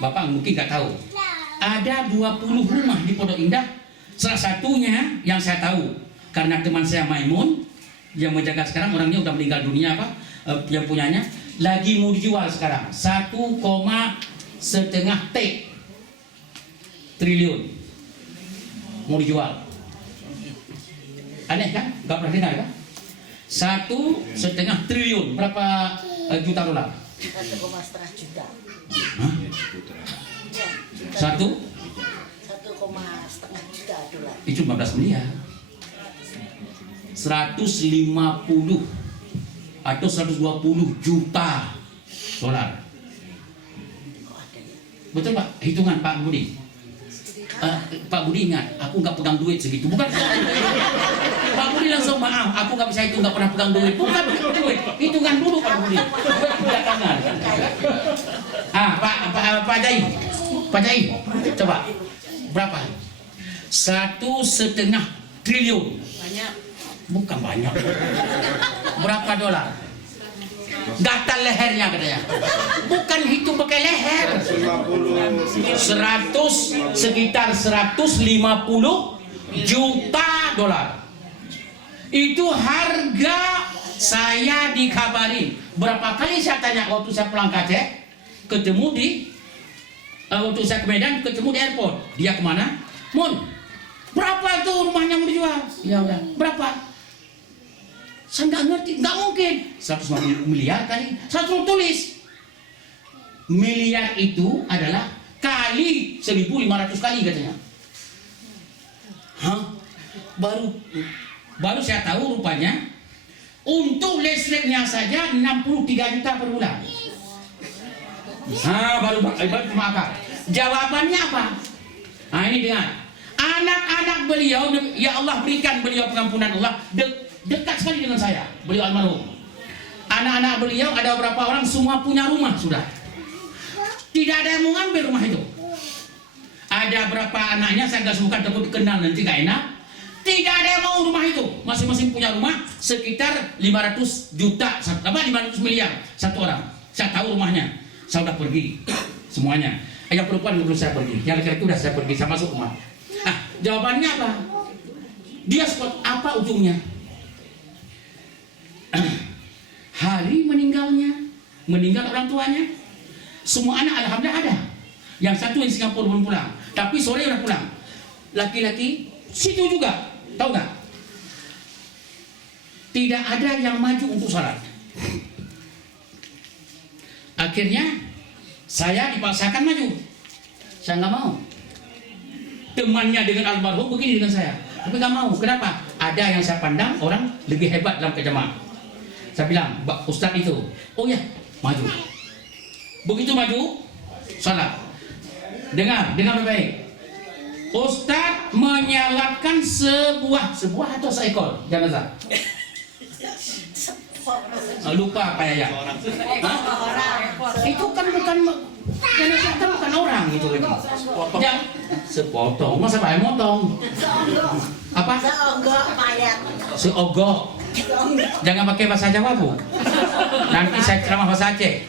Bapak mungkin nggak tahu. Ada 20 rumah di Pondok Indah. Salah satunya yang saya tahu karena teman saya Maimun yang menjaga sekarang, orangnya udah meninggal dunia yang punyanya lagi mau dijual sekarang 1,5 triliun mau dijual. Aneh kan? Gak pernah dengar kan? 1,5 triliun berapa juta dolar? 1,5 juta. Hah? 1,5 juta dolar. Itu 15 miliar. 150 atau 120 juta dolar. Betul Pak? Hitungan Pak Budi. Pak Budi ingat, aku nggak pegang duit segitu. Bukan Pak Budi langsung maaf, aku nggak bisa hitung, nggak pernah pegang duit. Bukan duit, hitungan dulu Pak Budi. Belakangan. Pak Jai, coba berapa? 1,5 triliun. Banyak. Bukan banyak. Berapa dolar? Gatal lehernya katanya. Bukan hitung pakai leher. 100 sekitar 150 juta dolar. Itu harga saya dikabarin. Berapa kali saya tanya waktu saya pulang ke Aceh, ketemu di waktu saya ke Medan, ketemu di airport. Dia kemana? Mun, berapa itu rumahnya mau dijual? Ya udah, berapa? Saya nggak ngerti, nggak mungkin 150 miliar kali, saya suruh tulis miliar itu adalah kali 1.500 kali katanya. Hah? Baru saya tahu rupanya untuk listriknya saja 63 juta per bulan. Baru akal. Jawabannya apa? Nah ini dengar, anak-anak beliau, ya Allah berikan beliau pengampunan Allah, dekat sekali dengan saya, beliau almarhum. Anak-anak beliau ada beberapa orang semua punya rumah sudah. Tidak ada yang mau ngambil rumah itu. Ada berapa anaknya saya nggak sebutkan, takut dikenal nanti gak enak. Tidak ada yang mau rumah itu. Masing-masing punya rumah sekitar 500 juta, 500 miliar satu orang. Saya tahu rumahnya. Saya sudah pergi semuanya. Yang perempuan belum saya pergi. Yang laki-laki sudah saya pergi, saya masuk rumah. Jawabannya apa? Dia spot apa ujungnya? Hari meninggal orang tuanya. Semua anak alhamdulillah ada. Yang satu di Singapura belum pulang, tapi sore udah pulang. Laki-laki situ juga, tahu nggak? Tidak ada yang maju untuk salat. Akhirnya saya dipaksakan maju. Saya nggak mau. Temannya dengan almarhum begini dengan saya, tapi nggak mau. Kenapa? Ada yang saya pandang orang lebih hebat dalam kejamaah. Saya bilang, Ustadz itu, oh ya, maju. Begitu maju, salat. Dengar baik. Ustadz menyalatkan sebuah atau seekor jenazah. Lupa apa ya? Itu kan bukan jenazah, kan bukan orang itu lagi. Sepotong, masa pakai motong? Apa? Seogok mayat. Seogok. Jangan pakai bahasa Jawa Bu. Nanti saya ceramah bahasa Aceh.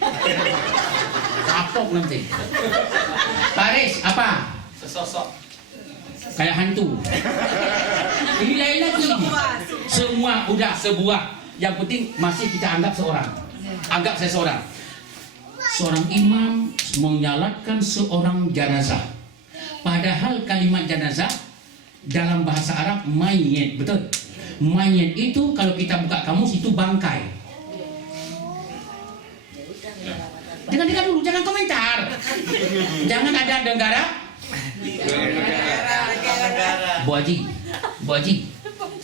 Kapok nanti. Paris apa? Sesosok. Kayak hantu. Ini lain lagi. Semua udah sebuah. Yang penting masih kita anggap seorang. Anggap saya seorang. Seorang imam menyalatkan seorang jenazah. Padahal kalimat jenazah dalam bahasa Arab mayit, betul? Mayit itu kalau kita buka kamus itu bangkai. Dengar dulu, jangan komentar. Jangan ada negara. Bu Haji,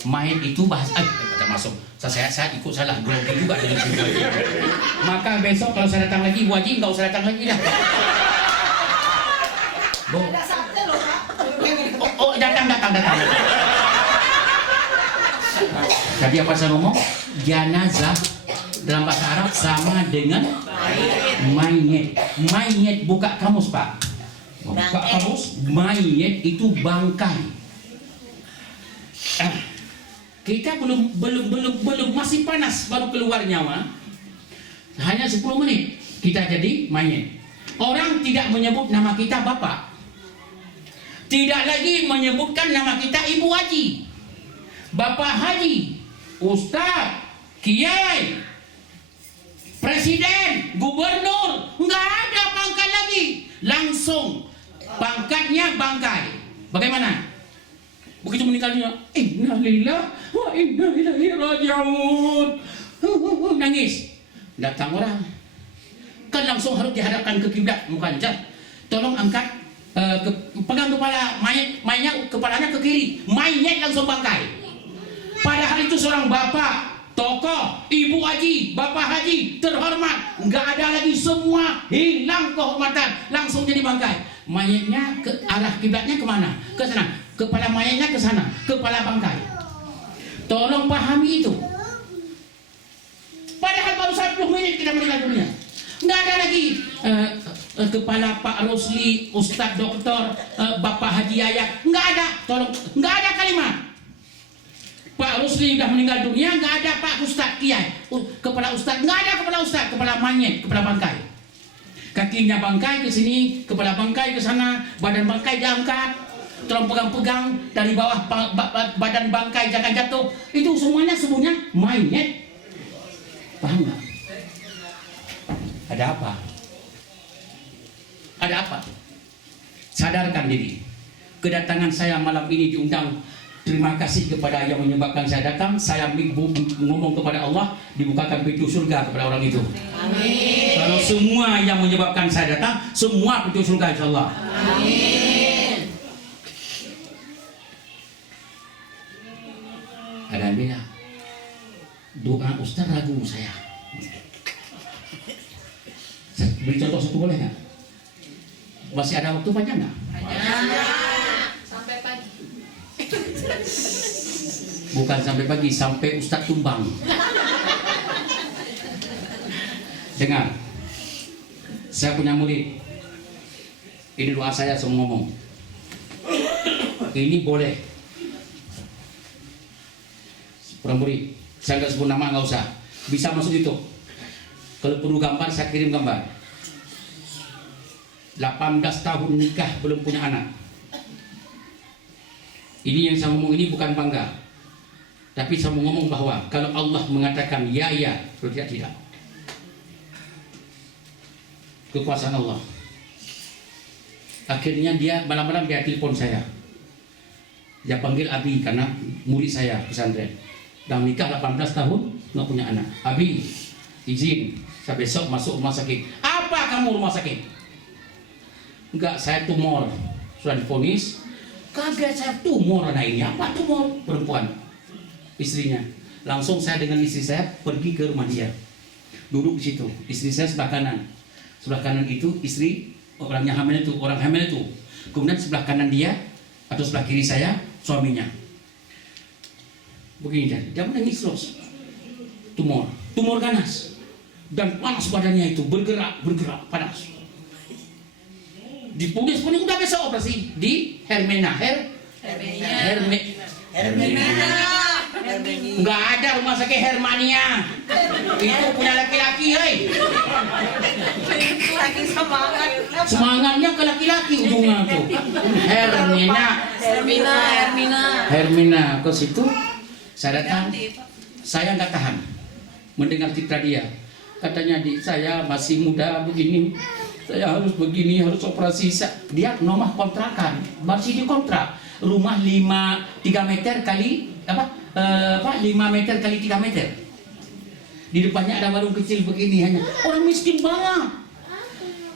mayit itu bahasa. Kita masuk. Saya ikut salah, grogi juga dengan situ. Maka besok kalau saya datang lagi, Bu Haji nggak usah datang lagi dah. Bu. Oh, datang. Tadi apa saya ngomong? Jenazah dalam bahasa Arab sama dengan mayit. Mayit buka kamus Pak. Buka kamus, mayit itu bangkai. Kita belum masih panas baru keluar nyawa. Hanya 10 menit kita jadi mayit. Orang tidak menyebut nama kita Bapak. Tidak lagi menyebutkan nama kita Ibu Haji, Bapak Haji, Ustaz, Kiai, Presiden, Gubernur. Nggak ada pangkat lagi. Langsung pangkatnya bangkai. Bagaimana? Begitu meninggal dunia, inna lillahi wa inna ilaihi raji'un. Nangis. Datang orang, kan langsung harus dihadapkan ke kiblat, mukanjah. Tolong angkat, pegang kepala mayatnya, kepalanya ke kiri, mayat langsung bangkai. Padahal itu seorang bapak, tokoh, ibu haji, bapak haji, terhormat, nggak ada lagi, semua hilang kehormatan, langsung jadi bangkai. Mayatnya ke arah kiblatnya kemana? Ke sana. Kepala mayatnya ke sana, kepala bangkai. Tolong pahami itu. Padahal baru 10 menit kita meninggal dunia. Nggak ada lagi kepala Pak Rosli, Ustadz Doktor, Bapak Haji Yayat. Nggak ada. Tolong, nggak ada kalimat. Pak Rusli sudah meninggal dunia, nggak ada Pak Ustadz Kiai, kepala Ustadz, nggak ada kepala Ustadz, kepala mayat, kepala bangkai. Kakinya bangkai ke sini, kepala bangkai ke sana, badan bangkai diangkat, tolong pegang-pegang dari bawah badan bangkai jangan jatuh. Itu semuanya semuanya mayat. Paham nggak? Ada apa? Ada apa? Sadarkan diri. Kedatangan saya malam ini diundang. Terima kasih kepada yang menyebabkan saya datang. Saya ngomong kepada Allah, dibukakan pintu surga kepada orang itu. Amin. Kalau semua yang menyebabkan saya datang, semua pintu surga insyaallah. Amin. Ada yang beda. Doa Ustaz ragu saya. Saya beri contoh satu boleh nggak? Masih ada waktu panjang nggak? Sampai pagi. Bukan sampai pagi, sampai Ustaz tumbang. Dengar, saya punya murid. Ini doa saya semua ngomong. Ini boleh. Orang murid, saya nggak sebut nama, nggak usah. Bisa masuk itu. Kalau perlu gambar, saya kirim gambar. 18 tahun nikah belum punya anak. Ini yang saya ngomong ini bukan bangga, tapi saya mau ngomong bahwa kalau Allah mengatakan ya ya, kalau tidak tidak. Kekuasaan Allah. Akhirnya dia malam-malam dia telepon saya. Dia panggil Abi karena murid saya pesantren. Dan nikah 18 tahun nggak punya anak. Abi, izin saya besok masuk rumah sakit. Apa kamu rumah sakit? Enggak, saya tumor. Sudah divonis. Kaget saya, tumor anak ini. Apa tumor? Perempuan, istrinya. Langsung saya dengan istri saya pergi ke rumah dia. Duduk di situ. Istri saya sebelah kanan. Sebelah kanan itu istri orangnya hamil itu, orang hamil itu. Kemudian sebelah kanan dia atau sebelah kiri saya suaminya. Begini dia menangis terus. Tumor ganas. Dan panas badannya itu, bergerak panas. Dipunis pun udah besok operasi di Hermina. Enggak ada rumah sakit Hermania. Itu punya laki-laki, hei. Lagi semangat. Semangatnya ke laki-laki ujungnya tuh. Hermina ke situ. Saya datang. Saya nggak tahan mendengar cerita dia. Katanya di saya masih muda begini. Saya harus begini, harus operasi. Dia nomah kontrakan, masih dikontrak. Rumah 3 meter kali 5 meter kali 3 meter. Di depannya ada warung kecil begini hanya. Orang miskin banget.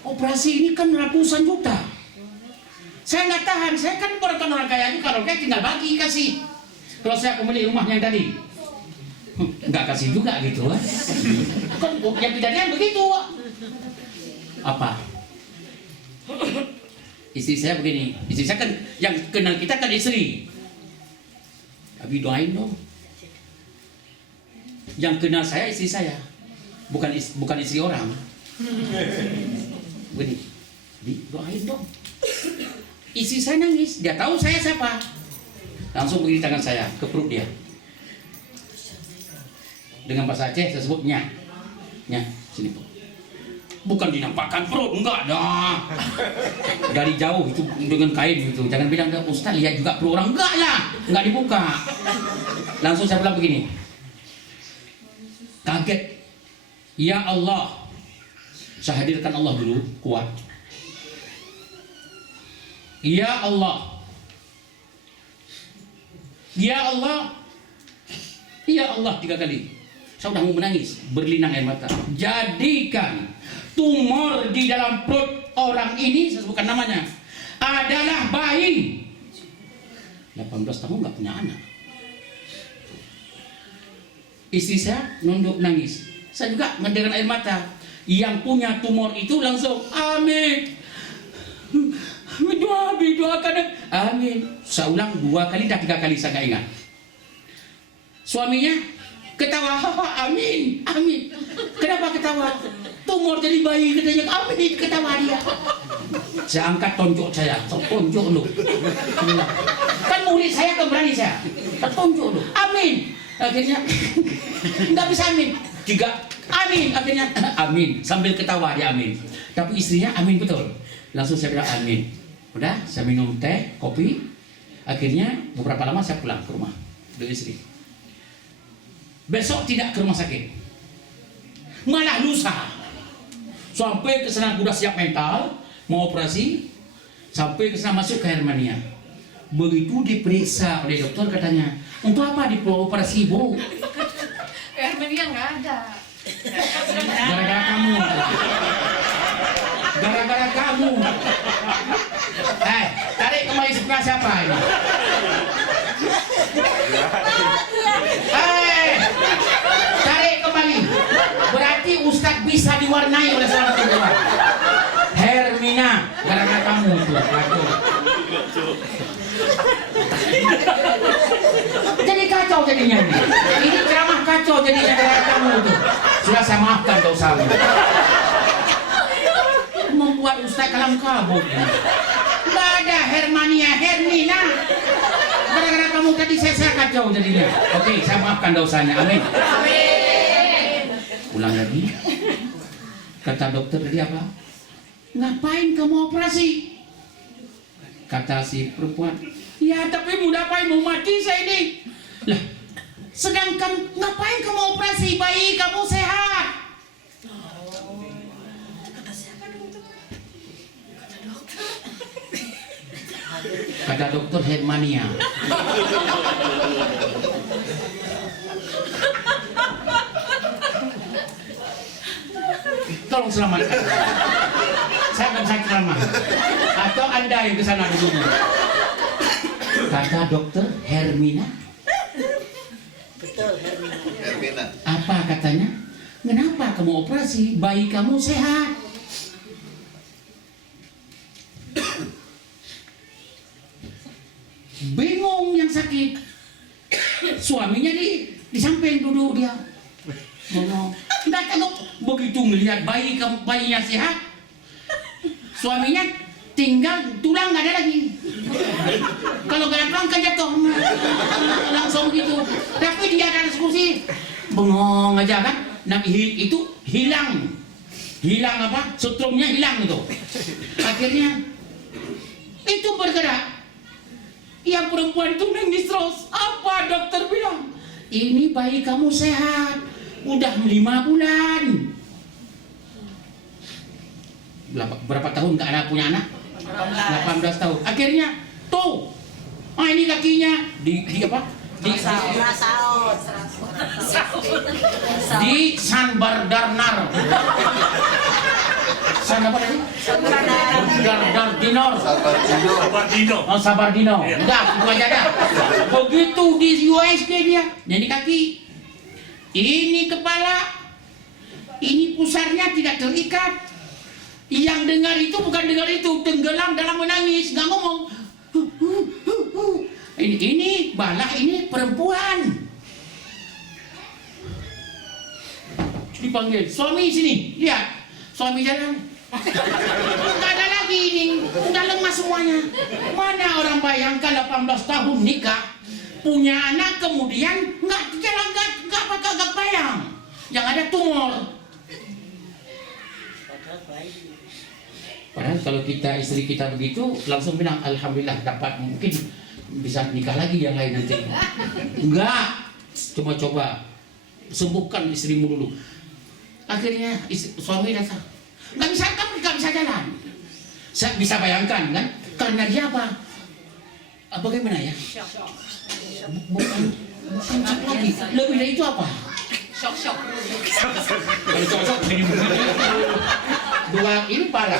Operasi ini kan ratusan juta. Saya nggak tahan. Saya kan bukan orang kaya juga. Kalau kaya tinggal bagi kasih. Kalau saya pemilik rumah yang tadi, nggak kasih juga gitu. Kan yang kejadian begitu. Apa? Istri saya begini. Istri saya kan yang kenal kita kan istri. Abi doain dong. Yang kenal saya istri saya, bukan istri orang. Begini, doain dong. Istri saya nangis, dia tahu saya siapa. Langsung begini tangan saya ke perut dia. Dengan bahasa Aceh saya sebut nya, sini. Bukan dinampakkan perut, enggak dah. Dari jauh itu dengan kain gitu. Jangan bilang, Ustaz lihat juga perut orang. Enggak lah, enggak dibuka. Langsung saya bilang begini. Kaget. Ya Allah. Saya hadirkan Allah dulu, kuat. Ya Allah. Ya Allah. Ya Allah 3 kali. Saya udah mau menangis, berlinang air mata. Jadikan tumor di dalam perut orang ini, saya sebutkan namanya, adalah bayi 18 tahun nggak punya anak. Istri saya nunduk nangis, saya juga ngederan air mata. Yang punya tumor itu langsung amin, doakan amin. Saya ulang 2 kali dan 3 kali, saya nggak ingat. Suaminya ketawa, amin, amin. Kenapa ketawa? Tumor jadi bayi, katanya amin, ketawa dia. Saya angkat tonjok saya, tonjok lu. Kan murid saya keberani saya, tonjok lu, amin. Akhirnya nggak bisa amin, 3 amin, akhirnya amin sambil ketawa dia amin. Tapi istrinya amin betul. Langsung saya bilang amin. Udah, saya minum teh, kopi. Akhirnya beberapa lama saya pulang ke rumah dengan istri. Besok tidak ke rumah sakit, malah lusa. Sampai ke sana udah siap mental, mau operasi. Sampai ke sana masuk ke Hermania. Begitu diperiksa oleh dokter katanya, untuk apa dioperasi Bu? Hermania nggak ada. Gara-gara kamu. Gara-gara kamu. Tarik kembali sebelah siapa ini? Tarik kembali. Berarti Ustadz bisa diwarnai oleh seorang perempuan. Hermina, gara-gara kamu itu. Jadi kacau jadinya ini. Ini ceramah kacau jadinya gara-gara kamu itu. Sudah saya maafkan dosamu. Membuat Ustadz kalam kabut. Nggak ada Hermania, Hermina. Gara-gara kamu tadi saya kacau jadinya. Oke, saya maafkan dosanya. Amin. Ulang lagi. Kata dokter tadi apa? Ngapain kamu operasi? Kata si perempuan, ya tapi mau ngapain, mau mati saya ini. Lah, sedangkan ngapain kamu operasi? Bayi kamu sehat. Kata dokter Hermania. Tolong selamatkan. Saya akan sakit lama. Atau Anda yang ke sana dulu. Kata dokter Hermina. Betul, Hermina. Apa katanya? Kenapa kamu operasi? Bayi kamu sehat. Bingung yang sakit. Suaminya di samping duduk dia. Ngomong, enggak tahu. Begitu melihat bayinya sehat, suaminya tinggal tulang nggak ada lagi. Kalau nggak ada tulang kan jatuh langsung gitu. Tapi dia ada diskusi, bengong aja kan. Nah itu hilang apa? Setrumnya hilang itu. Akhirnya itu bergerak. Yang perempuan itu nangis terus. Apa dokter bilang? Ini bayi kamu sehat. Udah 5 bulan. Berapa tahun gak ada punya anak? 18 tahun. Akhirnya tuh, ini kakinya di apa? Di San Bernardino. San apa tadi? Bernardino. Oh, Sabardino. Enggak, bukan ada. Begitu di USG dia. Jadi kaki. Ini kepala, ini pusarnya tidak terikat. Yang dengar itu bukan dengar itu, tenggelam dalam menangis, nggak ngomong. Ini balak, ini perempuan. Dipanggil, suami sini, lihat, suami jalan. Nggak ada lagi ini, udah lemas semuanya. Mana orang bayangkan 18 tahun nikah, punya anak kemudian nggak bayang, yang ada tumor. Padahal kalau istri kita begitu, langsung bilang alhamdulillah dapat, mungkin bisa nikah lagi yang lain nanti. Enggak, coba sembuhkan istrimu dulu. Akhirnya suami datang, nggak bisa jalan. Saya bisa bayangkan kan, karena dia apa? Bagaimana ya? Bukan lagi. Lebih dari itu apa? Shock. Kalau cocok begini. Dua ini parah.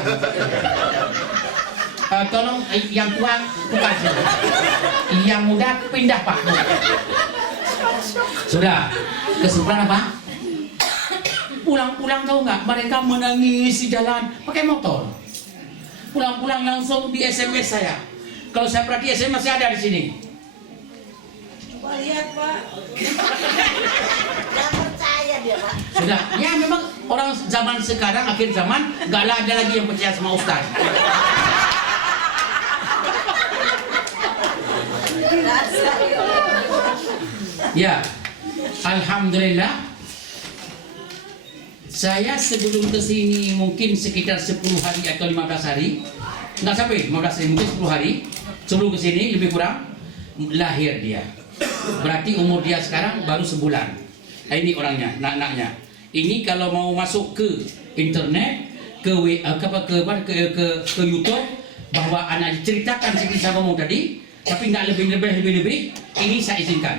Tolong yang tua bukan. Yang muda pindah Pak. Sudah. Kesimpulan apa? Pulang-pulang tahu nggak? Mereka menangis di jalan pakai motor. Pulang-pulang langsung di SMS saya. Kalau saya perhati SMS masih ada di sini. Coba lihat Pak. Nggak percaya dia Pak. Sudah, ya memang orang zaman sekarang, akhir zaman, nggak ada lagi yang percaya sama Ustaz. Ya, alhamdulillah. Saya sebelum kesini mungkin sekitar 10 hari atau 15 hari, nggak sampai 15 hari, mungkin 10 hari sebelum kesini lebih kurang lahir dia. Berarti umur dia sekarang baru sebulan. Nah, ini orangnya, anak-anaknya. Ini kalau mau masuk ke internet, ke YouTube, bahwa anak ceritakan seperti saya ngomong tadi, tapi nggak lebih, ini saya izinkan.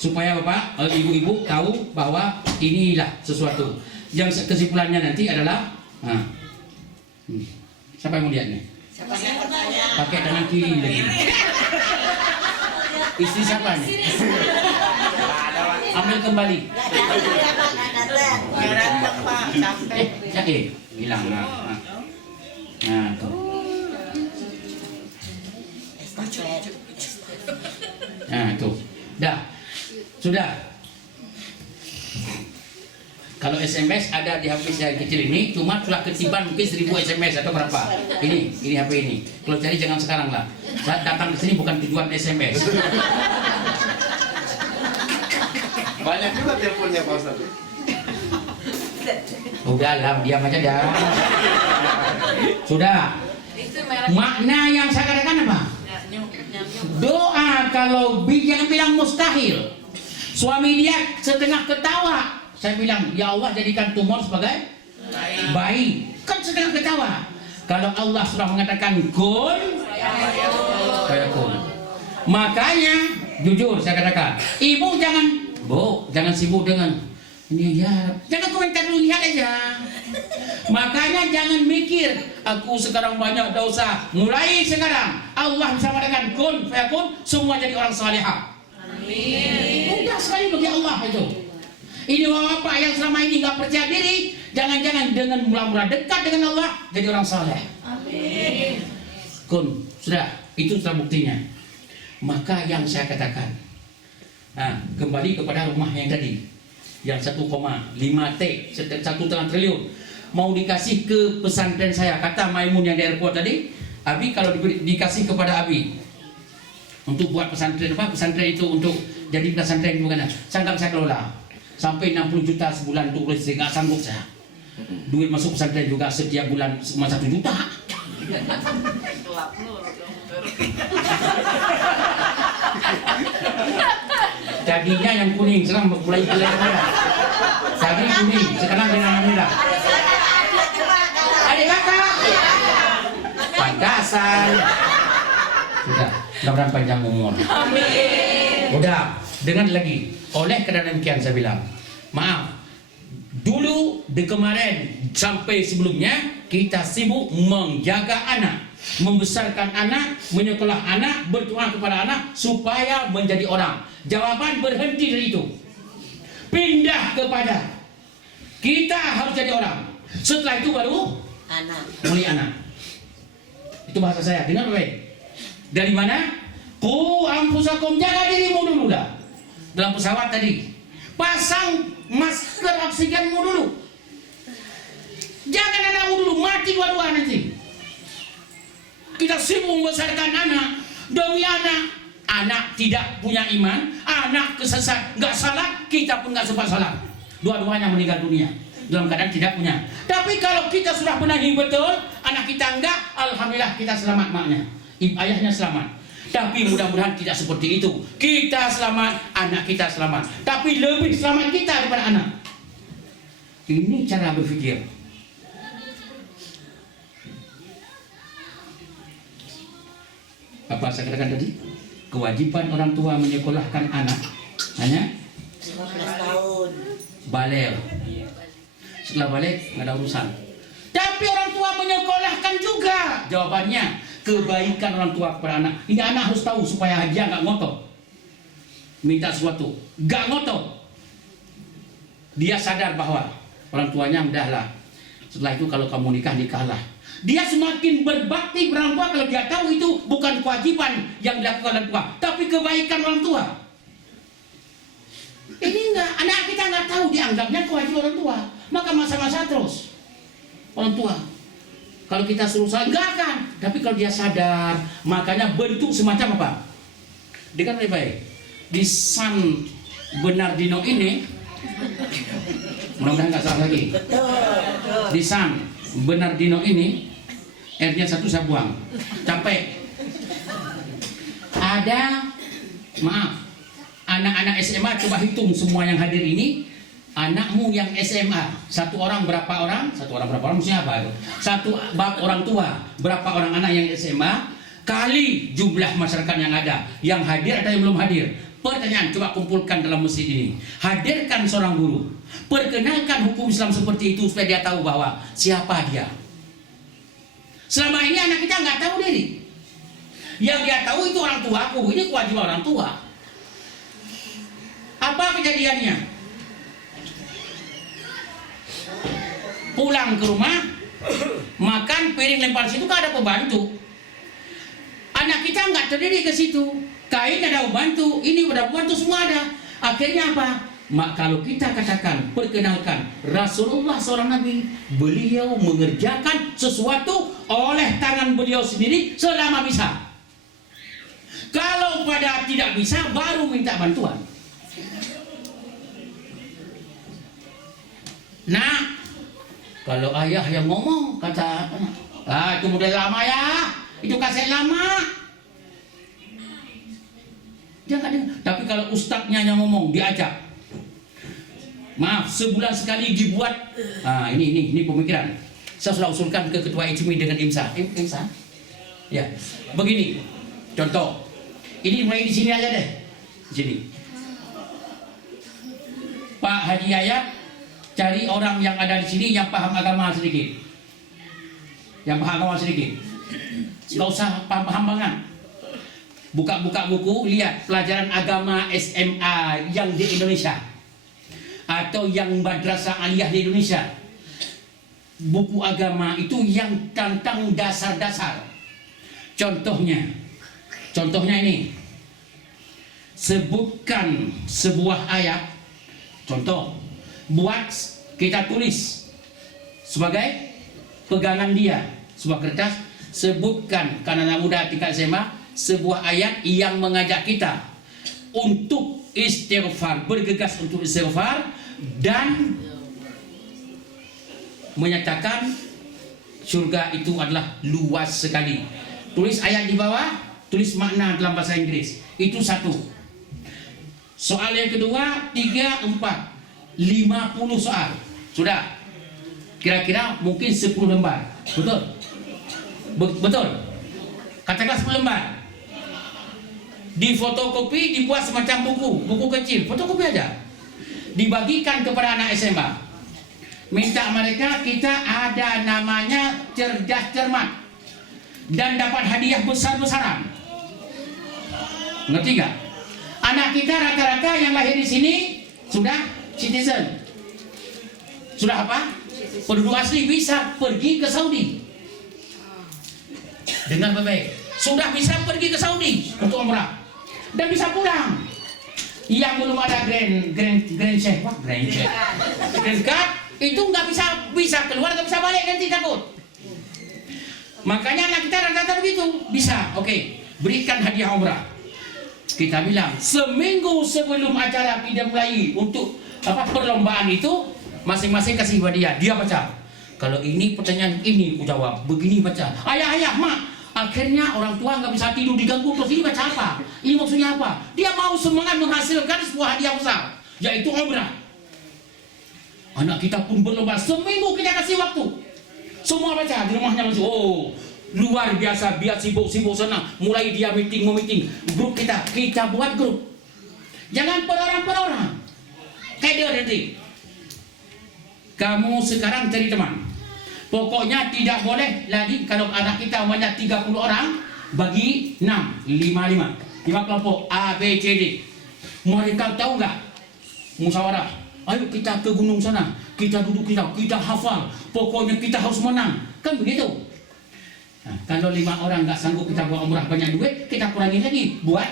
Supaya Bapak, Ibu-ibu tahu bahwa inilah sesuatu. Yang kesimpulannya nanti adalah, siapa yang mau lihat nih? Siapa yang percaya? Pakai tangan kiri lagi. Istri siapa nih? Ambil kembali. Nggak datang dia Pak, nggak datang. Nggak datang Pak, capek. Hilang. Nah, tuh. Estafet. Nah, tuh. Dah. Sudah. Kalau SMS ada di HP saya kecil ini, cuma telah ketiban mungkin 1000 SMS atau berapa. Ini HP ini. Kalau cari jangan sekarang lah. Saya datang ke sini bukan tujuan SMS. Banyak juga teleponnya Pak Ustadz. Udah lah, diam aja dah. Sudah. Itu merek. Makna yang saya katakan apa? Doa kalau jangan bilang mustahil. Suami dia setengah ketawa. Saya bilang, ya Allah jadikan tumor sebagai bayi. Kan setengah ketawa. Kalau Allah sudah mengatakan kun, fayakun. Makanya, jujur saya katakan, ibu jangan sibuk dengan ini ya. Jangan komentar dulu, lihat aja. Makanya jangan mikir, aku sekarang banyak dosa. Mulai sekarang, Allah bisa mengatakan kun, fayakun, semua jadi orang salihah. Mudah sekali bagi Allah itu. Ini bapak yang selama ini nggak percaya diri, jangan-jangan dengan mula-mula dekat dengan Allah jadi orang saleh. Amin. Kun, sudah itu sudah buktinya. Maka yang saya katakan, kembali kepada rumah yang tadi, yang 1,5 T, 1,5 triliun, mau dikasih ke pesantren saya. Kata Maimun yang di airport tadi, Abi kalau dikasih kepada Abi untuk buat pesantren itu untuk jadi pesantren gimana? Saya nggak bisa kelola. Sampai 60 juta sebulan untuk listrik nggak sanggup saya. Duit masuk pesantren juga setiap bulan cuma 1 juta. Tadinya yang kuning, sekarang mulai merah. Tadi kuning, sekarang dengan merah. Adik kakak. Pantasan. Sudah, mudah-mudahan panjang umur. Amin. Udah, dengar lagi. Oleh karena demikian saya bilang, maaf. Dulu di kemarin sampai sebelumnya kita sibuk menjaga anak, membesarkan anak, menyekolah anak, berdoa kepada anak supaya menjadi orang. Jawaban berhenti dari itu. Pindah kepada kita harus jadi orang. Setelah itu baru Anak. mulai anak. Itu bahasa saya. Dengar baik. Dari mana? Ku anfusakum, jaga dirimu dulu dah. Dalam pesawat tadi, pasang masker oksigenmu dulu. Jangan anakmu dulu mati dua-dua nanti. Kita sibuk membesarkan anak demi anak. Anak tidak punya iman, anak kesesat, nggak salat, kita pun nggak sempat salat. Dua-duanya meninggal dunia. dalam keadaan tidak punya. Tapi kalau kita sudah benahi betul, anak kita enggak, alhamdulillah kita selamat maknya. Ayahnya selamat. Tapi mudah-mudahan tidak seperti itu. Kita selamat, anak kita selamat. Tapi lebih selamat kita daripada anak. Ini cara berpikir. Apa saya katakan tadi? Kewajiban orang tua menyekolahkan anak hanya 15 tahun. balik. Setelah balik nggak ada urusan. Tapi orang tua menyekolahkan juga. Jawabannya kebaikan orang tua kepada anak. Ini anak harus tahu supaya dia nggak ngotot. Minta sesuatu, nggak ngotot. Dia sadar bahwa orang tuanya udahlah. Setelah itu kalau kamu nikahlah. Dia semakin berbakti orang tua kalau dia tahu itu bukan kewajiban yang dilakukan orang tua, tapi kebaikan orang tua. Ini enggak, anak kita nggak tahu, dianggapnya kewajiban orang tua. Maka masa-masa terus orang tua. Kalau kita suruh salah, enggak akan. Tapi kalau dia sadar, makanya bentuk semacam apa? Dengar baik-baik. Di San Bernardino ini, mudah-mudahan nggak salah lagi. Di San Bernardino ini, R-nya satu saya buang. Capek. Ada, maaf, anak-anak SMA coba hitung semua yang hadir ini. Anakmu yang SMA, satu orang berapa orang? Satu orang berapa orang? Maksudnya apa? Satu orang tua, berapa orang anak yang SMA? Kali jumlah masyarakat yang ada, yang hadir atau yang belum hadir. Pertanyaan, coba kumpulkan dalam masjid ini. Hadirkan seorang guru, perkenalkan hukum Islam seperti itu supaya dia tahu bahwa siapa dia. Selama ini anak kita nggak tahu diri. Yang dia tahu itu orang tuaku, ini kewajiban orang tua. Apa kejadiannya? Pulang ke rumah, makan piring lempar situ kan ada pembantu. Anak kita nggak terdiri ke situ. Kain ada pembantu, ini udah pembantu semua ada. Akhirnya apa? Kalau kita katakan, perkenalkan Rasulullah seorang Nabi, beliau mengerjakan sesuatu oleh tangan beliau sendiri selama bisa. Kalau pada tidak bisa, baru minta bantuan. Nah, kalau ayah yang ngomong, kata itu model lama ya, itu kaset lama. Dia nggak dengar. Tapi kalau ustadznya yang ngomong, diajak. Maaf, sebulan sekali dibuat. Ini pemikiran. Saya sudah usulkan ke Ketua ICMI dengan IMSA. IMSA? Ya, begini. Contoh. Ini mulai di sini aja deh. Di sini. Pak Haji Yayat, cari orang yang ada di sini yang paham agama sedikit. Yang paham agama sedikit. Nggak usah paham banget. Buka-buka buku, lihat pelajaran agama SMA yang di Indonesia atau yang madrasah aliyah di Indonesia. Buku agama itu yang tentang dasar-dasar. Contohnya ini. Sebutkan sebuah ayat. Contoh, buat kita tulis sebagai pegangan dia, sebuah kertas. Sebutkan karena anak muda tingkat SMA sebuah ayat yang mengajak kita untuk istighfar, bergegas untuk istighfar dan menyatakan surga itu adalah luas sekali. Tulis ayat di bawah, tulis makna dalam bahasa Inggris. Itu satu. Soal yang kedua, 3, 4, 50 soal. Sudah. Kira-kira mungkin 10 lembar. Betul? Betul? Katakan 10 lembar. Di fotokopi, dibuat semacam buku kecil, fotokopi aja. Dibagikan kepada anak SMA. Minta mereka, kita ada namanya cerdas cermat dan dapat hadiah besar-besaran. Ngerti gak? Anak kita rata-rata yang lahir di sini sudah citizen. Sudah apa? Penduduk asli, bisa pergi ke Saudi. Dengar baik-baik. Sudah bisa pergi ke Saudi untuk umrah dan bisa pulang. Yang belum ada grand card itu nggak bisa keluar, nggak bisa balik, nanti takut. Makanya anak kita rata-rata begitu, bisa. Oke, berikan hadiah umrah. Kita bilang seminggu sebelum acara kita mulai untuk perlombaan itu, Masing-masing kasih hadiah, dia baca. Kalau ini pertanyaan ini aku jawab, begini baca. Ayah, mak. Akhirnya orang tua nggak bisa tidur, diganggu terus. Ini baca apa? Ini maksudnya apa? Dia mau semangat menghasilkan sebuah hadiah besar, yaitu umrah. Anak kita pun berlomba, seminggu kita kasih waktu. Semua baca di rumahnya langsung. Oh, luar biasa, biar sibuk-sibuk sana. Mulai dia meeting, grup kita buat grup. Jangan per orang. Kayak dia nanti. Kamu sekarang cari teman. Pokoknya tidak boleh lagi kalau anak kita banyak 30 orang, bagi 6, 5 kelompok A, B, C, D. Mereka tahu nggak? Musyawarah. Ayo kita ke gunung sana, kita duduk kita hafal. Pokoknya kita harus menang. Kan begitu. Nah, kalau 5 orang nggak sanggup kita buat umrah banyak duit, kita kurangi lagi. Buat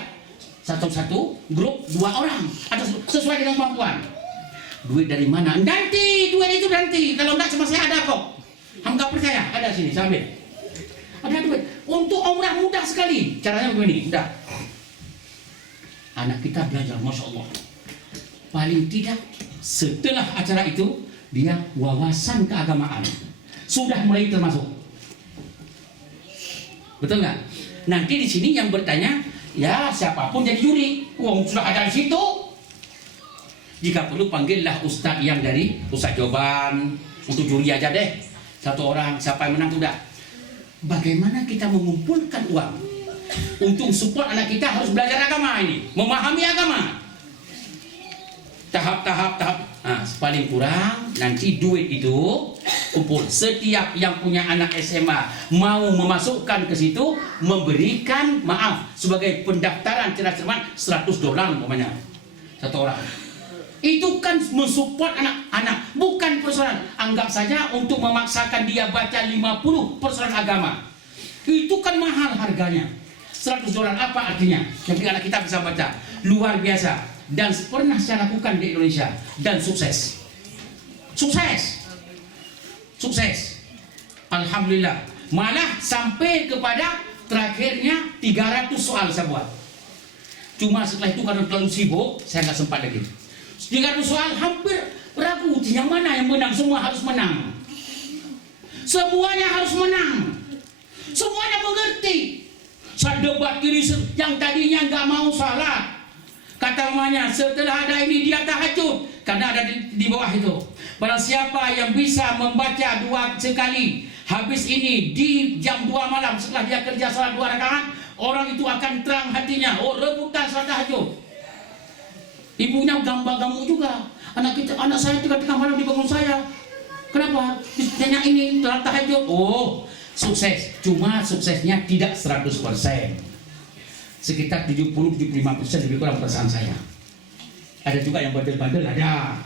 satu grup 2 orang atau sesuai dengan kemampuan. Duit dari mana? Nanti duit itu nanti. Kalau enggak sama saya ada kok. Enggak percaya? Ada sini, saya ambil. Ada duit. Untuk umrah mudah sekali. Caranya begini, mudah. Anak kita belajar, Masya Allah. Paling tidak setelah acara itu dia wawasan keagamaan sudah mulai termasuk. Betul nggak? Nanti di sini yang bertanya, ya siapapun jadi juri. Uang sudah ada di situ. Jika perlu panggillah ustadz yang dari pusat jawaban untuk juri aja deh. Satu orang, siapa yang menang udah. Bagaimana kita mengumpulkan uang untuk support anak kita harus belajar agama ini, memahami agama. Tahap. Nah, paling kurang nanti duit itu kumpul. Setiap yang punya anak SMA mau memasukkan ke situ, memberikan sebagai pendaftaran cerdas-cermat $100 umpamanya. Satu orang. Itu kan mensupport anak-anak, bukan persoalan. Anggap saja untuk memaksakan dia baca 50 persoalan agama. Itu kan mahal harganya. $100 apa artinya? Yang anak kita bisa baca. Luar biasa. Dan pernah saya lakukan di Indonesia. Dan sukses. Alhamdulillah. Malah sampai kepada terakhirnya 300 soal saya buat. Cuma setelah itu karena terlalu sibuk, saya nggak sempat lagi. 300 soal hampir ragu yang mana yang menang. Semua harus menang. Semuanya harus menang. Semuanya mengerti. Saya debat kiri yang tadinya nggak mau salat. Kata mamanya setelah ada ini dia tahajud karena ada di bawah itu. Barang siapa yang bisa membaca 2 sekali habis ini di jam 2 malam setelah dia kerja salat 2 rakaat, orang itu akan terang hatinya. Oh, rebutan salat tahajud. Ibunya gambar-gambar juga. Anak saya tengah malam dibangun saya. Kenapa? Tanya ini salat tahajud. Oh, sukses. Cuma suksesnya tidak 100%. Sekitar 70-75% lebih kurang perasaan saya. Ada juga yang bandel-bandel, ada.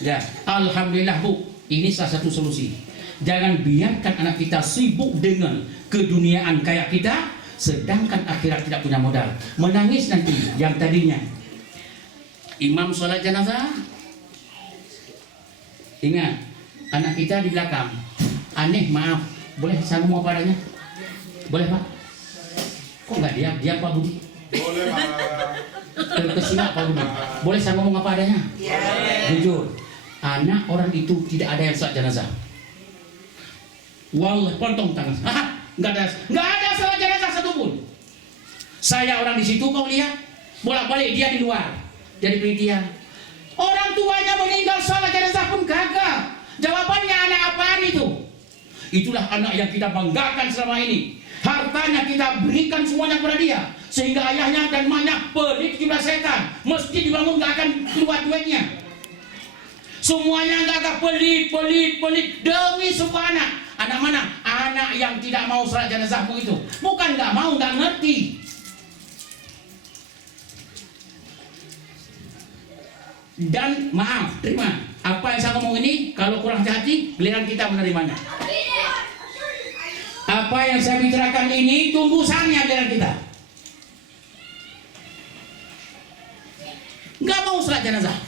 Ya, alhamdulillah Bu, ini salah satu solusi. Jangan biarkan anak kita sibuk dengan keduniaan kayak kita, sedangkan akhirat tidak punya modal. Menangis nanti yang tadinya imam sholat jenazah. Ingat, anak kita di belakang. Aneh, maaf. Boleh saya ngomong apa adanya? Boleh Pak? Kok nggak diam Pak Budi? Boleh Pak. Terkesima Pak Budi. Boleh saya ngomong apa adanya? Jujur, anak orang itu tidak ada yang sholat jenazah. Wallah, potong tangan. Nggak ada sholat jenazah satupun. Saya orang di situ, kau lihat, bolak-balik dia di luar. Jadi penitia. Orang tuanya meninggal sholat jenazah pun gagal. Jawabannya anak apaan itu? Itulah anak yang kita banggakan selama ini. Hartanya kita berikan semuanya kepada dia. Sehingga ayahnya dan maknya pelit juga setan. Masjid dibangun gak akan keluar duitnya. Semuanya gak akan pelit. Demi sebuah anak. Anak mana? Anak yang tidak mau sholat jenazahmu itu. Bukan gak mau, gak ngerti. Dan maaf, terima. Apa yang saya ngomong ini, kalau kurang hati, giliran kita menerimanya. Apa yang saya bicarakan ini, tunggu saatnya giliran kita. Nggak mau sholat jenazah.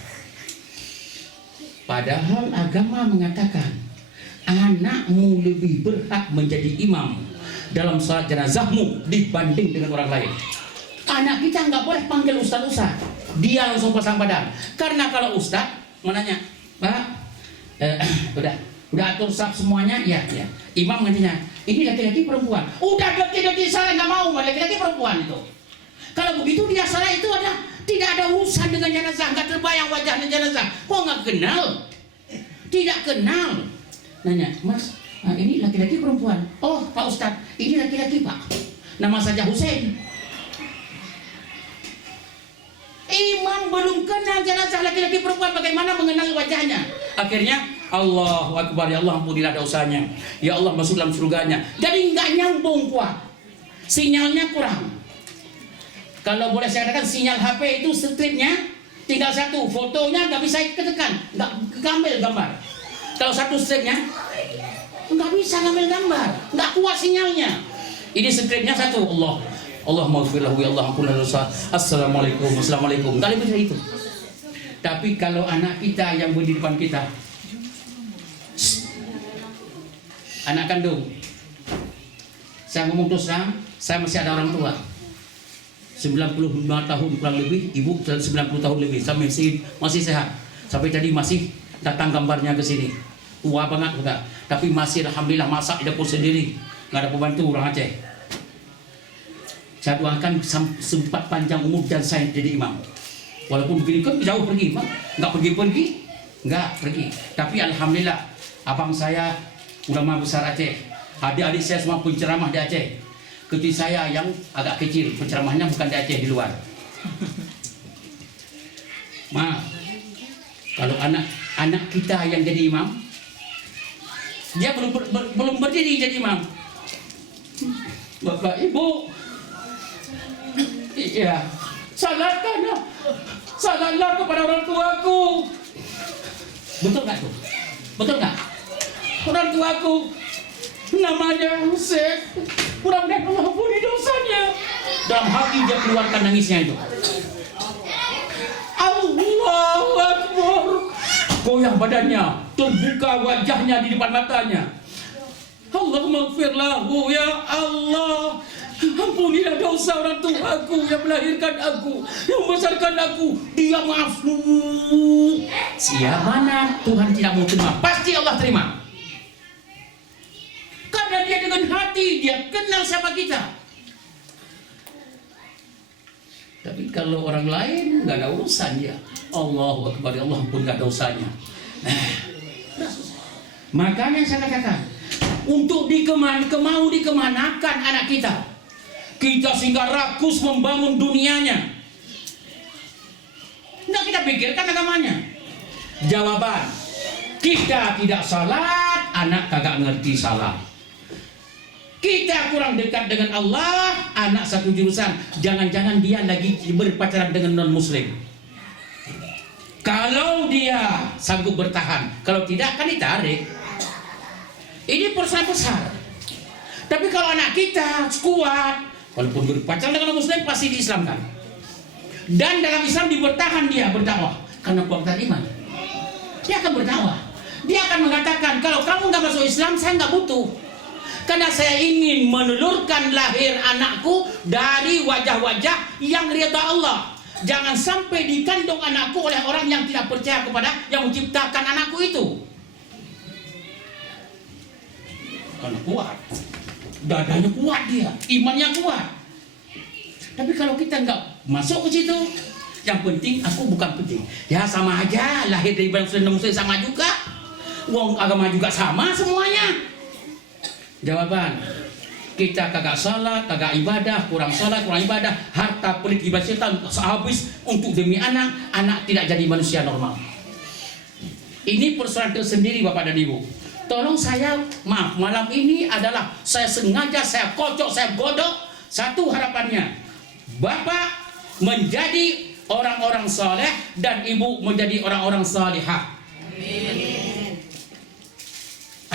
Padahal agama mengatakan, anakmu lebih berhak menjadi imam dalam sholat jenazahmu dibanding dengan orang lain. Anak kita nggak boleh panggil ustaz-ustaz. Dia langsung pasang badan. Karena kalau ustaz menanya, Pak, udah atur saf semuanya, ya. Imam ngantinya, ini laki-laki perempuan. Udah laki-laki salah nggak mau, laki-laki perempuan itu. Kalau begitu dia salah itu tidak ada urusan dengan jenazah, nggak terbayang wajahnya jenazah. Kok nggak kenal? Tidak kenal. Nanya, Mas, ini laki-laki perempuan? Oh, Pak Ustadz, ini laki-laki Pak. Nama saja Hussein. Imam belum kenal jenazah laki-laki perempuan, bagaimana mengenal wajahnya? Akhirnya Allahu Akbar, ya Allah ampunilah dosanya, ya Allah masuk dalam surganya. Jadi nggak nyambung kuat, sinyalnya kurang. Kalau boleh saya katakan sinyal HP itu stripnya tinggal satu, fotonya nggak bisa ketekan, nggak ngambil gambar. Kalau satu stripnya nggak bisa ngambil gambar, nggak kuat sinyalnya. Ini stripnya satu, Allah maghfirlahu, ya Allah ampunilah dosa, assalamualaikum, nggak lebih dari itu. Tapi kalau anak kita yang di depan kita, anak kandung, saya ngomong terus terang, saya masih ada orang tua 95 tahun kurang lebih, ibu 90 tahun lebih, saya masih sehat. Sampai tadi masih datang gambarnya ke sini. Tua banget enggak, tapi masih alhamdulillah masak di dapur sendiri, nggak ada pembantu orang Aceh. Saya doakan sempat panjang umur dan saya jadi imam. Walaupun begini kan jauh pergi, Pak. Nggak pergi-pergi, nggak pergi. Tapi alhamdulillah, abang saya ulama besar Aceh, adik-adik saya semua penceramah di Aceh. Kecil saya yang agak kecil, penceramahnya bukan di Aceh, di luar. Maaf, kalau anak kita yang jadi imam, dia belum berdiri jadi imam. Bapak Ibu, iya, salahlah kepada orang tuaku. Betul nggak tuh? Betul nggak? Orang tuaku namanya Hussein, mudah-mudahan Allah ampuni dosanya. Dalam hati dia keluarkan nangisnya itu. Allahu Akbar. Goyah badannya, terbuka wajahnya di depan matanya. Allahumma ighfir lahu, ya Allah, ampunilah dosa orang tuaku yang melahirkan aku, yang membesarkan aku. Dia maafu. Siapa mana Tuhan tidak mau terima, pasti Allah terima. Karena dia dengan hati, dia kenal siapa kita. Tapi kalau orang lain nggak ada urusan dia. Allahu Akbar, Allah ampunkan dosanya. Makanya saya katakan, untuk mau dikemanakan anak kita sehingga rakus membangun dunianya. Nggak kita pikirkan agamanya. Jawaban, kita tidak salat, anak kagak ngerti salat. Kita kurang dekat dengan Allah, anak satu jurusan, jangan-jangan dia lagi berpacaran dengan non-muslim. Kalau dia sanggup bertahan, kalau tidak kan ditarik. Ini persoalan besar. Tapi kalau anak kita kuat, walaupun berpacaran dengan non-muslim pasti diislamkan. Dan dalam Islam dibertahan dia berdakwah karena kuatan iman. Dia akan berdakwah. Dia akan mengatakan, kalau kamu nggak masuk Islam, saya nggak butuh. Karena saya ingin menelurkan lahir anakku dari wajah-wajah yang ridha Allah. Jangan sampai dikandung anakku oleh orang yang tidak percaya kepada yang menciptakan anakku itu. Karena kuat, dadanya kuat dia, imannya kuat. Tapi kalau kita nggak masuk ke situ, yang penting aku bukan penting. Ya sama aja, lahir dari muslim sama juga. Wong agama juga sama semuanya. Jawaban, kita kagak salat, kagak ibadah, kurang salat, kurang ibadah, harta pelit ibadah setan sehabis untuk demi anak tidak jadi manusia normal. Ini persoalan tersendiri Bapak dan Ibu. Tolong saya, maaf, malam ini adalah saya sengaja, saya kocok, saya godok. Satu harapannya, Bapak menjadi orang-orang saleh dan Ibu menjadi orang-orang salihah. Amin.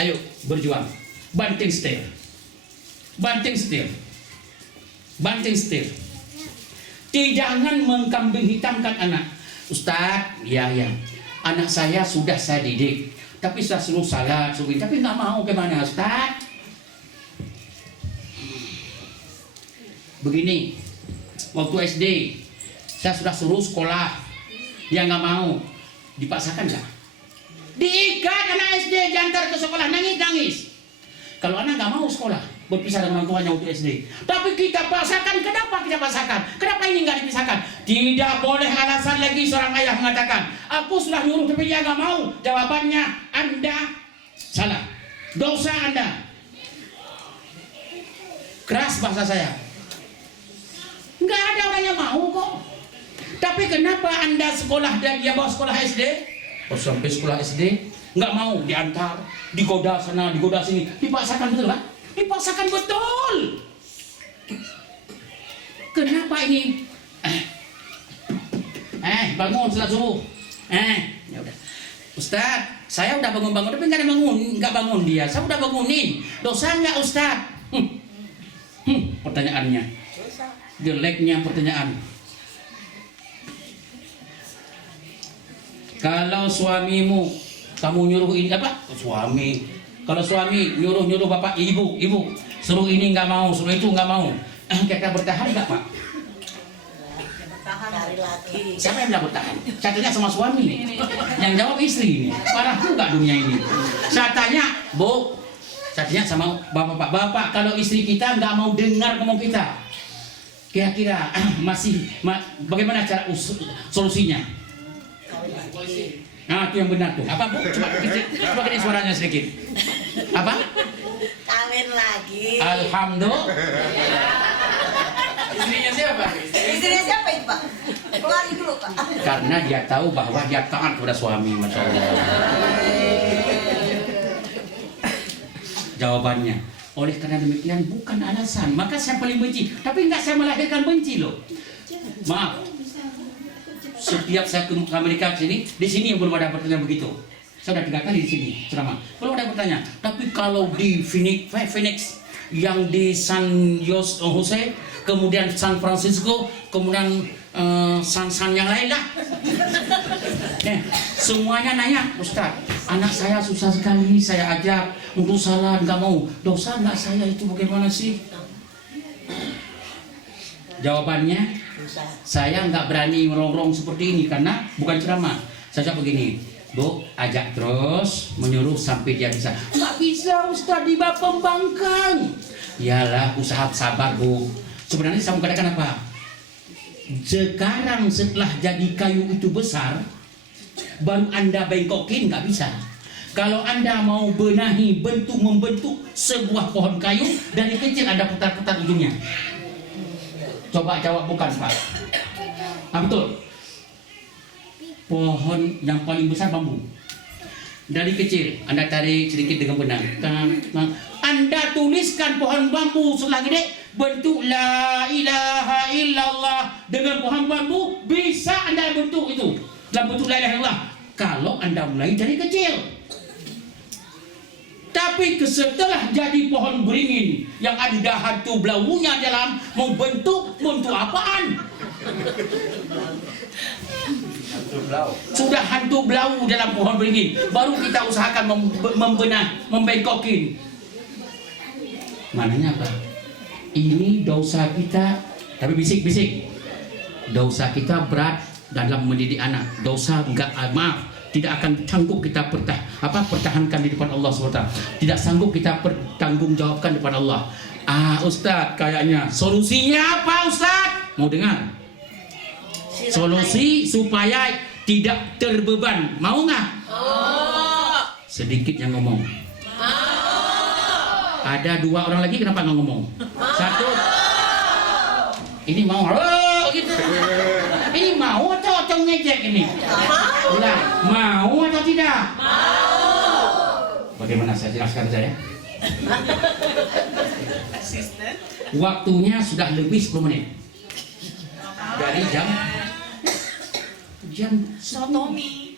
Ayo berjuang. Banting setir, banting setir, banting setir. Jangan mengkambing hitamkan anak. Ustadz, ya, anak saya sudah saya didik, tapi saya suruh salat, tapi nggak mau. Gimana Ustadz? Begini, waktu SD saya sudah suruh sekolah, dia nggak mau, dipaksakan nggak? Diikat anak SD, diantar ke sekolah, nangis. Kalau anak nggak mau sekolah, berpisah dengan orang tuanya untuk SD. Tapi kita paksakan, kenapa kita paksakan? Kenapa ini nggak dipisahkan? Tidak boleh alasan lagi seorang ayah mengatakan, aku sudah nyuruh tapi dia nggak mau. Jawabannya, Anda salah. Dosa Anda. Keras bahasa saya. Nggak ada orang yang mau kok. Tapi kenapa Anda sekolah dan dia bawa sekolah SD? Oh, sampai sekolah SD nggak mau, diantar, digoda sana, digoda sini, dipaksakan betul kan? Dipaksakan betul. Kenapa ini? Bangun setelah subuh. Ya udah. Ustaz, saya udah bangun-bangun tapi nggak bangun dia. Saya udah bangunin. Dosa nggak Ustaz? Pertanyaannya. Jeleknya pertanyaan. Kalau suamimu, kamu nyuruh ini apa? Suami. Kalau suami nyuruh bapak, ibu, suruh ini nggak mau, suruh itu nggak mau. Kita bertahan nggak Pak? Cari lagi. Siapa yang bilang bertahan? Saya tanya sama suami. Yang jawab istri ini. Parah juga dunia ini. Saya tanya, Bu. Saya tanya sama bapak, kalau istri kita nggak mau dengar ngomong kita, kira-kira bagaimana cara solusinya? Nah, itu yang benar tuh. Apa Bu? Coba kecil suaranya sedikit. Apa? Kawin lagi. Alhamdulillah. Istrinya siapa? Istrinya siapa itu Pak? Keluarin dulu Pak. Karena dia tahu bahwa dia taat kepada suami, masya Allah. Jawabannya, oleh karena demikian bukan alasan. Maka saya paling benci, tapi nggak saya melahirkan benci loh. Maaf. Setiap saya ke Amerika sini, di sini yang belum ada pertanyaan begitu. Saya sudah 3 kali di sini ceramah, belum ada pertanyaan. Tapi kalau di Phoenix, yang di San Jose, kemudian San Francisco, kemudian San yang lain lah. Semuanya nanya, Ustaz, anak saya susah sekali, saya ajak untuk salat nggak mau. Dosa nggak saya itu bagaimana sih? Jawabannya, saya nggak berani merongrong seperti ini karena bukan ceramah. Saya jawab begini, Bu, ajak terus, menyuruh sampai dia bisa. Nggak bisa Ustaz, di bawah pembangkang. Yalah, usaha sabar Bu. Sebenarnya saya mau katakan apa? Sekarang setelah jadi kayu itu besar, baru Anda bengkokin, nggak bisa. Kalau Anda mau membentuk sebuah pohon kayu, dari kecil Anda putar-putar ujungnya. Coba jawab bukan Pak. Betul. Pohon yang paling besar bambu. Dari kecil Anda tarik sedikit dengan benang. Anda tuliskan pohon bambu setelah gede, bentuk la ilaha illallah dengan pohon bambu, bisa Anda bentuk itu dalam bentuk la ilaha illallah kalau Anda mulai dari kecil. Tapi setelah jadi pohon beringin yang ada hantu belaunya dalam, mau bentuk apaan? Sudah hantu belau dalam pohon beringin, baru kita usahakan membengkokin. Mananya apa? Ini dosa kita, tapi bisik-bisik. Dosa kita berat dalam mendidik anak. Dosa tidak akan sanggup kita pertahankan di depan Allah SWT. Tidak sanggup kita pertanggungjawabkan di depan Allah. Ustaz, kayaknya solusinya apa Ustaz? Mau dengar? Solusi supaya tidak terbeban. Mau nggak? Sedikit yang ngomong. Ada 2 orang lagi, kenapa nggak ngomong? 1. Ini mau. Gitu. Ini mau atau ngejek ini? Ulang, mau atau tidak? Mau. Bagaimana saya jelaskan saya? Waktunya sudah lebih 10 menit. Dari jam Sotomi.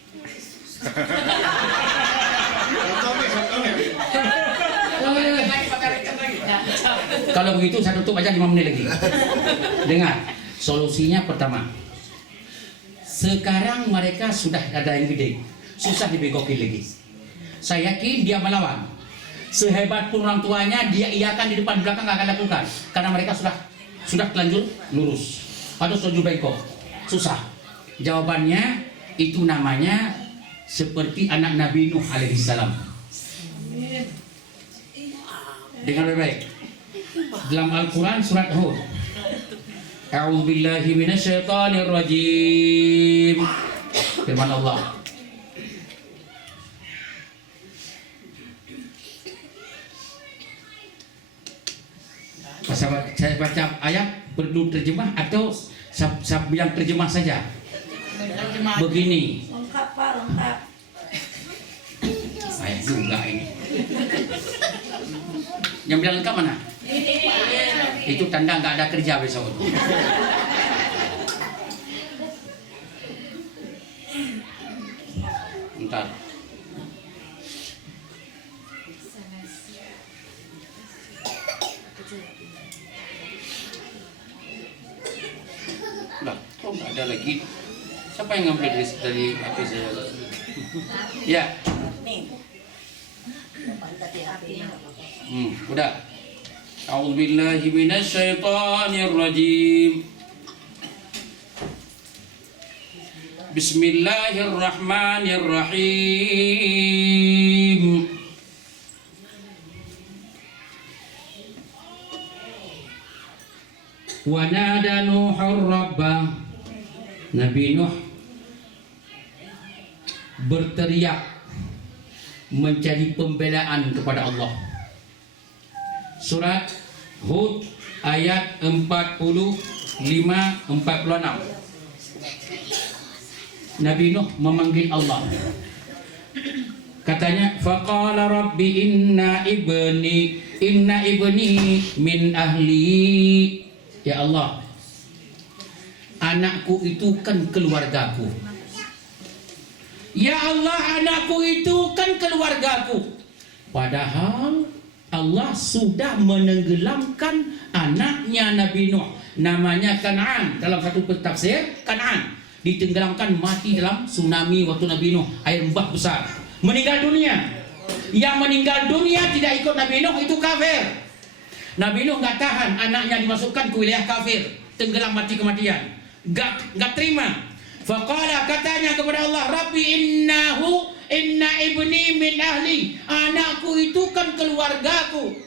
Kalau begitu saya tutup aja 5 menit lagi. Dengar, solusinya pertama. Sekarang mereka sudah ada yang gede, susah dibegokin lagi. Saya yakin dia melawan. Sehebat pun orang tuanya, dia iakan di depan belakang nggak akan lakukan, karena mereka sudah telanjur lurus atau setuju bengkok. Susah. Jawabannya itu namanya seperti anak Nabi Nuh alaihissalam. Dengar baik-baik. Dalam Al-Quran surat Hud. A'udzubillahi minasyaitonirrajim. Firman Allah. Saya baca ayat perlu terjemah atau yang terjemah saja? Begini. Lengkap Pak, lengkap. Saya juga ini. Yang bilang lengkap mana? Itu tanda nggak ada kerja besok. Bentar. Lah, kok nggak ada lagi? Siapa yang ngambil dari HP saya? Ya. Nih. Tadi HP-nya. Udah. A'udzubillahi minasyaitonirrajim. Bismillahirrahmanirrahim. Wa nada Nuhur rabbah. Nabi Nuh berteriak mencari pembelaan kepada Allah. Surat Hud ayat 45-46. Nabi Nuh memanggil Allah. Katanya, faqala rabbi inna ibni min ahli. Ya Allah, anakku itu kan keluargaku. Ya Allah, anakku itu kan keluargaku. Padahal Allah sudah menenggelamkan anaknya Nabi Nuh, namanya Kan'an. Dalam satu tafsir, Kan'an ditenggelamkan, mati dalam tsunami waktu Nabi Nuh, air bah besar, meninggal dunia. Yang meninggal dunia tidak ikut Nabi Nuh itu kafir. Nabi Nuh nggak tahan anaknya dimasukkan ke wilayah kafir, tenggelam mati kematian, nggak terima. Faqala, katanya kepada Allah, Rabbi inna ibni min ahli, anakku itu kan keluargaku.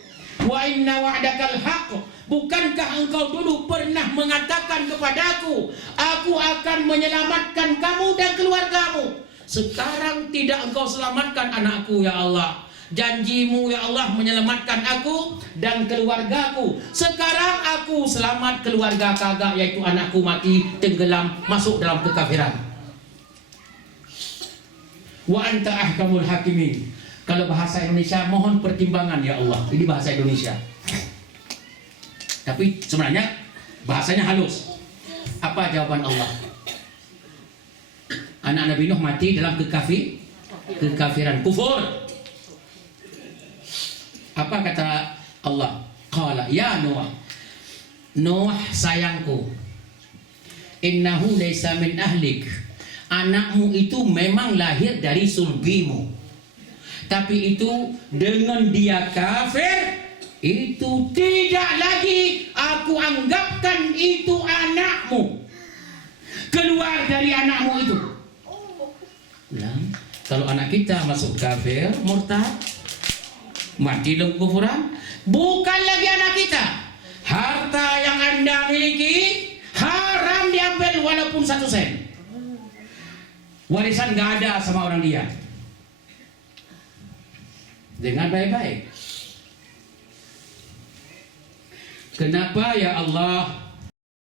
Wa inna wa'dakal haqq, bukankah engkau dulu pernah mengatakan kepadaku, aku akan menyelamatkan kamu dan keluargamu. Sekarang tidak engkau selamatkan anakku ya Allah. Janjimu ya Allah menyelamatkan aku dan keluargaku. Sekarang aku selamat, keluarga kagak, yaitu anakku mati tenggelam masuk dalam kekafiran. Wa anta ahkamul hakimin. Kalau bahasa Indonesia, mohon pertimbangan ya Allah. Ini bahasa Indonesia. Tapi sebenarnya bahasanya halus. Apa jawaban Allah? Anak Nabi Nuh mati dalam kekafiran, kufur. Apa kata Allah? Qala ya Nuh, Nuh sayangku, innahu laysa min ahlik, anakmu itu memang lahir dari sulbimu, tapi itu dengan dia kafir, itu tidak lagi aku anggapkan itu anakmu, keluar dari anakmu itu. Nah, kalau anak kita masuk kafir, murtad, mati dalam kufuran, bukan lagi anak kita. Harta yang Anda miliki haram diambil walaupun 1 sen. Warisan gak ada sama orang dia. Dengar baik-baik. Kenapa ya Allah